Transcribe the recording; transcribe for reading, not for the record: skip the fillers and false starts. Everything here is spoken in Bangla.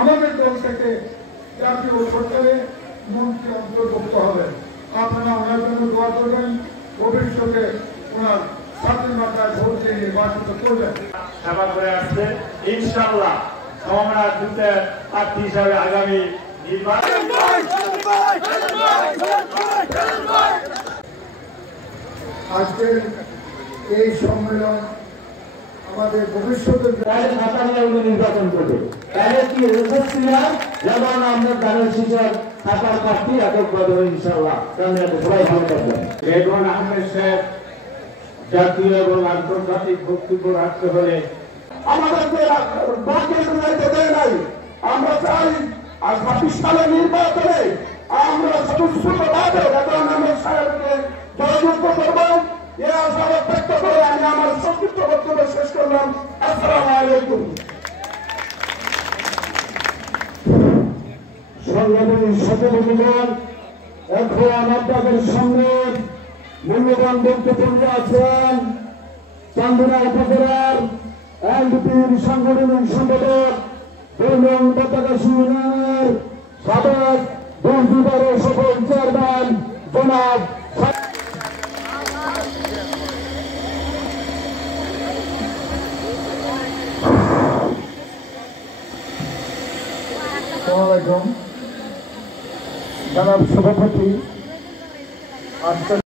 আমাদের দল থেকে জাতীয় সরকারে মন্ত্রী অন্তর্ভুক্ত হবেন। আপনারা ওনার জন্য দোয়া করবেন, ভবিষ্যতে ওনার ছাত্রীর মাথায় ভোট দিয়ে নির্বাচিত করবেন। সেবা করে আসছে, ইনশাআল্লাহ আমরা দুটো প্রার্থী হিসাবে আগামী নির্বাচন আজকের এই সম্মেলন আমাদের ভবিষ্যতের নির্বাচন করবে। তাহলে কি উপস্থিতরা যেমন আমরা ধানের শীষের থাকার প্রার্থী এককভাবে ইনশাআল্লাহ সবাই ভালো থাকবেন। রেদওয়ান আহমেদ সাহেব জাতীয় এবং আন্তর্জাতিক বক্তব্য রাখতে হলে আমাদেরকে বাক্যে দেয় নাই। আমরা চাই আর ২৬ সালের নির্বাচনে আমরা স্বতঃস্ফূর্তভাবে রেদওয়ান আহমেদ সাহেবকে জয়যুক্ত করব। এ আশা ব্যক্ত করে আমি আমার সংক্ষিপ্ত বক্তব্য শেষ করলাম। আসসালামু আলাইকুম। সংগ্রামী সহযোগীগণ, এখন আপনাদের সামনে মূল্যবান বক্তব্য আছেন চান্দনা উপজেলার এনডিপির সাংগঠনিক সম্পাদক বৈলং বাতাকাশী ইউনিয়নের সাবেক ২ সফল চেয়ারম্যান জনাব জনাব সভাপতি